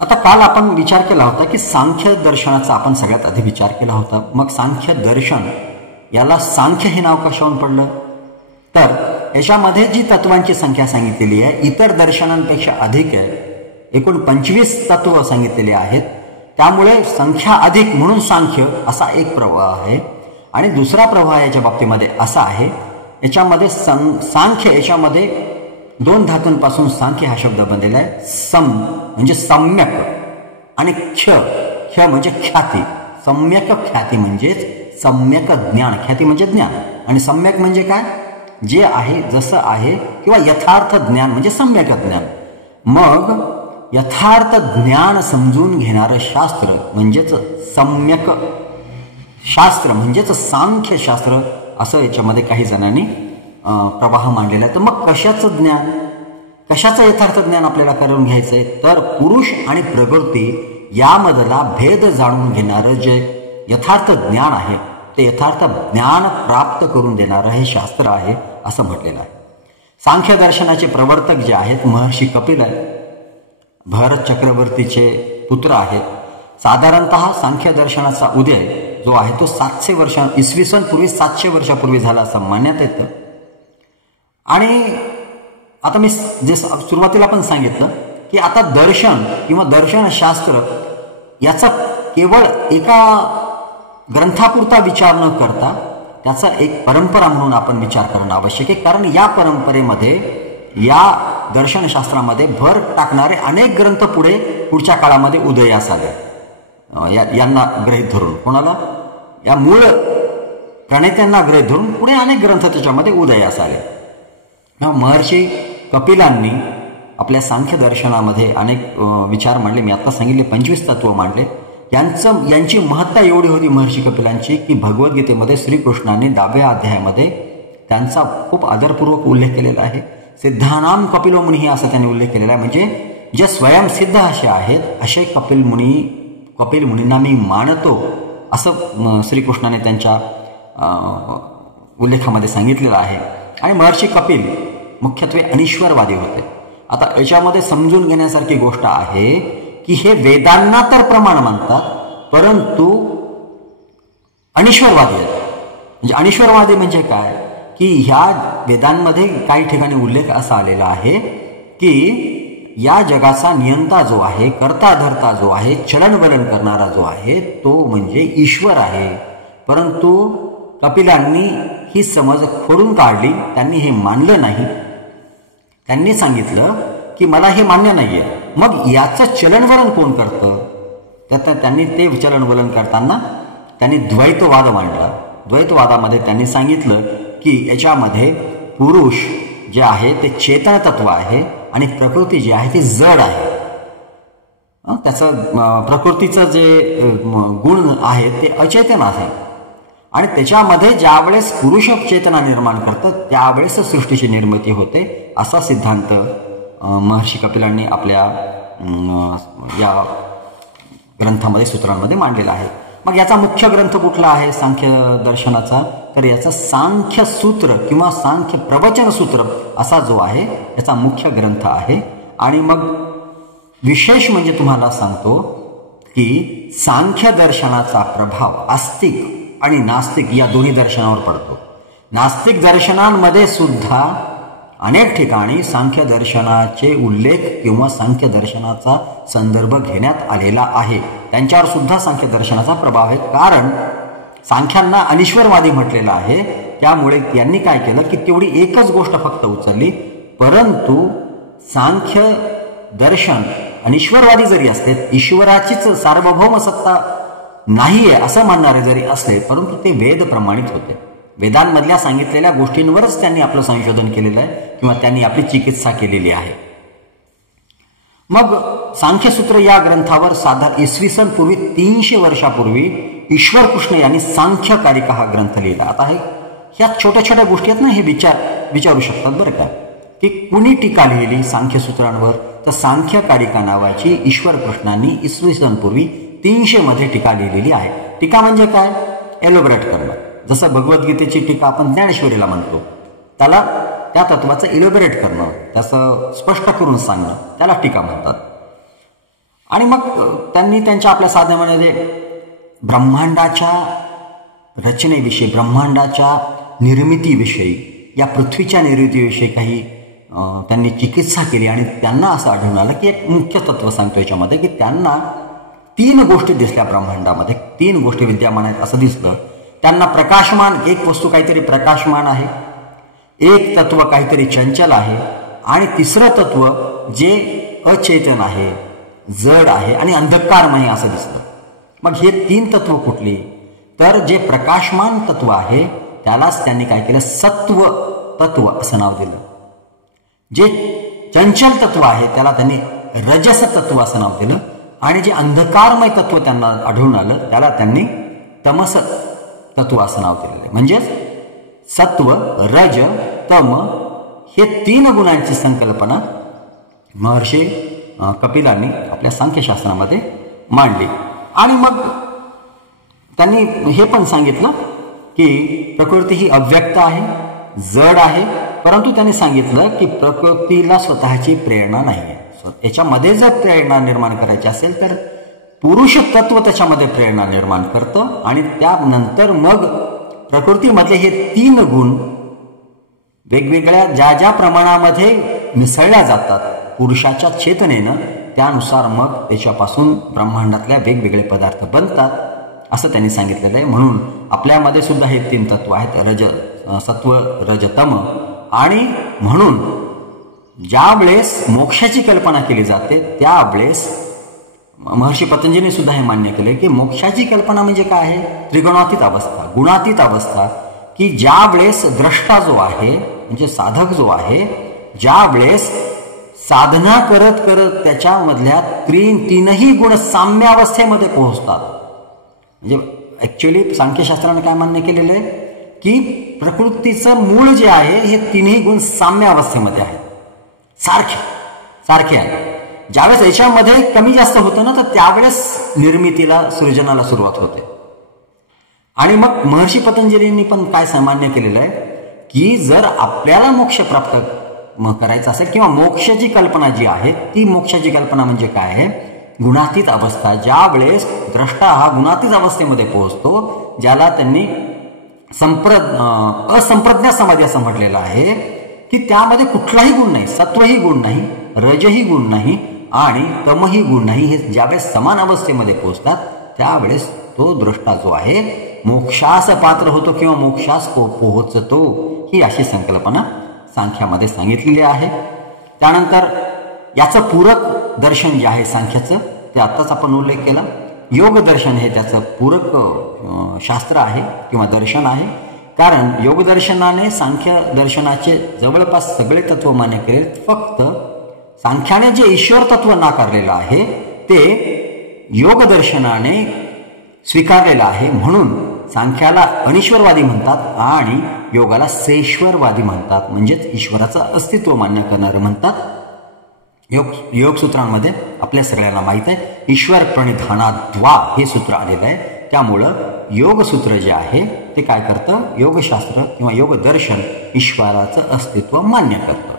आता काल आपण विचार केला होता की सांख्य दर्शनाचा आपण सगळ्यात आधी विचार केला होता. मग सांख्य दर्शन याला सांख्य हे नाव कशावरून पडलं? तर याच्यामध्ये जी तत्वांची संख्या सांगितलेली आहे इतर दर्शनांपेक्षा अधिक आहे. एकूण 25 तत्व सांगितलेली आहेत. त्यामुळे संख्या अधिक म्हणून सांख्य असा एक प्रवाह आहे. आणि दुसरा प्रवाह याच्या बाबतीमध्ये असा आहे, याच्यामध्ये सांख्य याच्यामध्ये 2 धातूंपासून सांख्य हा शब्द बनलेला आहे. सम म्हणजे सम्यक आणि क्ष म्हणजे ख्याती. सम्यक ख्याती म्हणजेच सम्यक ज्ञान. ख्याती म्हणजे ज्ञान आणि सम्यक म्हणजे काय? जे आहे जसं आहे किंवा यथार्थ ज्ञान म्हणजे सम्यक ज्ञान. मग यथार्थ ज्ञान समजून घेणारं शास्त्र म्हणजेच सम्यक शास्त्र म्हणजेच सांख्य शास्त्र असं याच्यामध्ये काही जणांनी प्रवाह मांडलेला आहे. तर मग कशाचं ज्ञान, कशाचं यथार्थ ज्ञान आपल्याला करून घ्यायचंय? तर पुरुष आणि प्रकृती यामधला भेद जाणून घेणारं जे यथार्थ ज्ञान आहे ते यथार्थ ज्ञान प्राप्त करून देणारं हे शास्त्र आहे असं म्हटलेलं आहे. सांख्य दर्शनाचे प्रवर्तक जे आहेत महर्षी कपिल आहे. भरत चक्रवर्तीचे पुत्र आहेत. साधारणतः सांख्य दर्शनाचा उदय जो आहे तो 700 वर्षा इसवी सन पूर्वी 700 वर्षापूर्वी झाला असं मानण्यात येतं. आणि आता मी जे सुरुवातीला पण सांगितलं की आता दर्शन किंवा दर्शनशास्त्र याचा केवळ एका ग्रंथापुरता विचार न करता त्याचा एक परंपरा म्हणून आपण विचार करणं आवश्यक आहे. कारण या परंपरेमध्ये या दर्शनशास्त्रामध्ये भर टाकणारे अनेक ग्रंथ पुढच्या काळामध्ये उदयास आले. यांना गृहीत धरून, कोणाला? या मूळ प्रणेत्यांना गृहीत धरून पुढे अनेक ग्रंथ त्याच्यामध्ये उदयास आले. महर्षी कपिलांनी आपल्या सांख्य दर्शनामध्ये अनेक विचार मांडले. मी आता सांगितले 25 तत्व मांडले. यांची महत्ता एवढी होती महर्षी कपिलांची की भगवद्गीतेमध्ये श्रीकृष्णांनी 10व्या अध्यायामध्ये त्यांचा खूप आदरपूर्वक उल्लेख केलेला आहे. सिद्धानाम कपिलो मुनी असं त्यांनी उल्लेख केलेला आहे. म्हणजे जे स्वयंसिद्ध असे आहेत असे कपिल मुनींना मी मानतो असं श्रीकृष्णाने त्यांच्या उल्लेखामध्ये सांगितलेलं आहे. आणि महर्षी कपिल मुख्यत्वे अनिश्वरवादी होते. आता याच्यामध्ये समजून घेण्यासारखी गोष्ट आहे की हे वेदांना तर प्रमाण मानतात परंतु अनिश्वरवादी आहेत. म्हणजे अनिश्वरवादी म्हणजे काय की ह्या वेदांमध्ये काही ठिकाणी उल्लेख असा आलेला आहे की या जगाचा नियंता जो आहे, कर्ता धर्ता जो आहे, चलनवलन करणारा जो आहे तो म्हणजे ईश्वर आहे. परंतु कपिलांनी ही समज खोडून काढली. त्यांनी हे मानलं नाही. त्यांनी सांगितलं की मला हे मान्य नाहीये. मग याचं चलनवलन कोण करतं? तर त्यांनी ते चलनवलन करताना त्यांनी द्वैतवाद मांडला. द्वैतवादामध्ये त्यांनी सांगितलं की याच्यामध्ये पुरुष जे आहे ते चेतन तत्व आहे आणि प्रकृती जी आहे ती जड आहे. त्याचं प्रकृतीचं जे गुण आहे ते अचेतन आहे. आणि त्याच्यामध्ये ज्यावेळेस पुरुष चेतना निर्माण करतं त्यावेळेस सृष्टीची निर्मिती होते असा सिद्धांत महर्षी कपिलांनी आपल्या या ग्रंथामध्ये सूत्रांमध्ये मांडलेला आहे. मग याचा मुख्य ग्रंथ कुठला आहे सांख्य दर्शनाचा? तर याचा सांख्य सूत्र किंवा सांख्य प्रवचन सूत्र असा जो आहे याचा मुख्य ग्रंथ आहे. आणि मग विशेष म्हणजे तुम्हाला सांगतो की सांख्य दर्शनाचा प्रभाव आस्तिक आणि नास्तिक या दोन्ही दर्शनावर पडतो. नास्तिक दर्शनांमध्ये सुद्धा अनेक ठिकाणी सांख्य दर्शनाचे उल्लेख किंवा सांख्य दर्शनाचा संदर्भ घेण्यात आलेला आहे. त्यांच्यावर सुद्धा सांख्य दर्शनाचा प्रभाव आहे. कारण सांख्यांना अनिश्वरवादी म्हटलेलं आहे. त्यामुळे त्यांनी काय केलं की तेवढी एकच गोष्ट फक्त उचलली. परंतु सांख्य दर्शन अनिश्वरवादी जरी असते, ईश्वराचीच सार्वभौम सत्ता नाहीये असं मानणारे जरी असले परंतु ते वेद प्रमाणित होते. वेदांमधल्या सांगितलेल्या गोष्टींवरच त्यांनी आपलं संशोधन केलेलं आहे किंवा त्यांनी आपली चिकित्सा केलेली आहे. मग सांख्यसूत्र या ग्रंथावर इसवी सन पूर्वी 300 वर्षापूर्वी ईश्वर कृष्ण यांनी सांख्य कारिका हा ग्रंथ लिहिला. आता ह्या छोट्या छोट्या गोष्टी आहेत ना, हे विचारू शकतात बरं का की कुणी टीका लिहिली सांख्यसूत्रांवर? तर सांख्य कारिका नावाची ईश्वर कृष्णांनी इसवी सन पूर्वी 300 मध्ये टीका लिहिलेली आहे. टीका म्हणजे काय? एलोबरेट करणं. जसं भगवद्गीतेची टीका आपण ज्ञानेश्वरीला म्हणतो, त्याला त्या तत्वाचं इलोबरेट करणं, त्याचं स्पष्ट करून सांगणं त्याला टीका म्हणतात. आणि मग त्यांनी त्यांच्या आपल्या साधनेमध्ये ब्रह्मांडाच्या रचनेविषयी, ब्रह्मांडाच्या निर्मितीविषयी, या पृथ्वीच्या निर्मितीविषयी काही त्यांनी चिकित्सा केली आणि त्यांना असं आढळून आलं की एक मुख्य तत्व सांगतो याच्यामध्ये की त्यांना 3 गोष्टी दिसल्या ब्रह्मांडामध्ये, 3 गोष्टी विद्यमान आहेत असं दिसलं त्यांना. प्रकाशमान, एक वस्तू काहीतरी प्रकाशमान आहे, एक तत्व काहीतरी चंचल आहे आणि तिसरं तत्व जे अचेतन आहे, जड आहे आणि अंधकारमय असं दिसतं. मग हे 3 तत्व कुठली? तर जे प्रकाशमान तत्व आहे त्यालाच त्यांनी काय केलं, सत्व तत्व असं नाव दिलं. जे चंचल तत्व आहे त्याला त्यांनी रजस तत्व असं नाव दिलं आणि जे अंधकारमय तत्व त्यांना आढळून आलं त्याला त्यांनी तमस तत्व असं नाव दिलेलं. म्हणजेच सत्व, रज, तम हे 3 गुणांची संकल्पना महर्षी कपिलांनी आपल्या सांख्यशास्त्रामध्ये मांडली. आणि मग त्यांनी हे पण सांगितलं की प्रकृती ही अव्यक्त आहे, जड आहे, परंतु त्यांनी सांगितलं की प्रकृतीला स्वतःची प्रेरणा नाही आहे. याच्यामध्ये जर प्रेरणा निर्माण करायची असेल तर पुरुष तत्व त्याच्यामध्ये प्रेरणा निर्माण करतं आणि त्यानंतर मग प्रकृतीमधले हे 3 गुण वेगवेगळ्या ज्या ज्या प्रमाणामध्ये मिसळल्या जातात पुरुषाच्या चेतनेनं, त्यानुसार मग त्याच्यापासून ब्रह्मांडातल्या वेगवेगळे पदार्थ बनतात असं त्यांनी सांगितलेलं आहे. म्हणून आपल्यामध्ये सुद्धा हे 3 तत्व आहेत, सत्व, रज, तम. आणि म्हणून ज्या वेळेस मोक्षाची कल्पना केली जाते त्यावेळेस महर्षी पतंजली सुद्धा हे मान्य केले की मोक्षाची कल्पना म्हणजे काय आहे, त्रिगुणातीत अवस्था, गुणातीत अवस्था, की ज्या वेळेस द्रष्टा जो आहे म्हणजे साधक जो आहे, ज्या वेळेस साधना करत करत त्याच्यामधल्या 3ही गुण साम्यावस्थेमध्ये पोहोचतात. म्हणजे ऍक्च्युअली सांख्यशास्त्राने काय मान्य केलेलं आहे की प्रकृतीचं मूळ जे आहे हे 3ही गुण साम्यावस्थेमध्ये आहेत, सारखे आहे. ज्यावेळेस याच्यामध्ये कमी जास्त होतं ना तर त्यावेळेस निर्मितीला, सृजनाला सुरुवात होते. आणि मग महर्षी पतंजलींनी पण काय मान्य केलेलं आहे की जर आपल्याला मोक्ष प्राप्त करायचा असेल किंवा मोक्षाची कल्पना जी आहे ती मोक्षाची कल्पना म्हणजे काय आहे, गुणातीत अवस्था. ज्या वेळेस द्रष्टा हा गुणातीत अवस्थेमध्ये पोहोचतो, ज्याला त्यांनी असंप्रज्ञा समाधी असं म्हटलेलं आहे की त्यामध्ये कुठलाही गुण नाही, सत्वही गुण नाही, रजही गुण नाही आणि तमही गुण नाही. हे ज्यावेळेस समान अवस्थेमध्ये पोहोचतात त्यावेळेस तो द्रष्टा जो आहे मोक्षास पात्र होतो किंवा मोक्षास पोहोचतो. ही अशी संकल्पना सांख्यामध्ये सांगितलेली आहे. त्यानंतर याचं पूरक दर्शन जे आहे सांख्याचं ते आत्ताच आपण उल्लेख केला. योग दर्शन हे त्याचं पूरक शास्त्र आहे किंवा दर्शन आहे. कारण योग दर्शनाने सांख्य दर्शनाचे जवळपास सगळे तत्व मान्य केले, फक्त सांख्याने जे ईश्वर तत्व नाकारलेलं आहे ते योग दर्शनाने स्वीकारलेलं आहे. म्हणून सांख्याला अनिश्वरवादी म्हणतात आणि योगाला सेश्वरवादी म्हणतात, म्हणजेच ईश्वराचं अस्तित्व मान्य करणारे म्हणतात. योग सूत्रांमध्ये आपल्या सगळ्यांना माहित आहे ईश्वर प्रणिधानाद्वा हे सूत्र आलेलं आहे. त्यामुळं योग सूत्र जे आहे ते काय करतं, योगशास्त्र किंवा योग दर्शन ईश्वराचं अस्तित्व मान्य करतं.